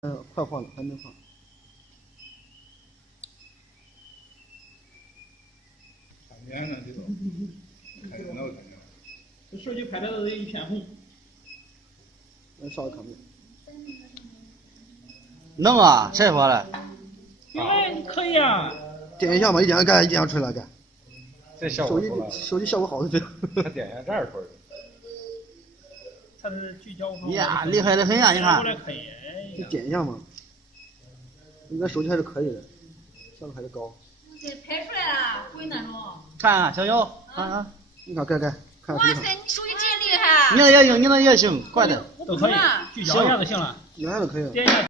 快换了，还没换。看脸呢，这都看热闹看热闹。这手机拍的都一片红。稍微看不见。能啊，谁说的？哎，可以啊。点一下嘛，一点干，一点出来干。这效果手机效果好的这。他点一下这儿出来。它是聚焦方。呀，厉害的很呀！你看。就点一下嘛。应该手机还是可以的，效果还是高。这拍出来了，滚那种。看看小小，看看。你看盖。哇塞，你手机真厉害！你那也行，你那也行，快点。都可以，聚焦一下就行了。一下就可以了。点一下。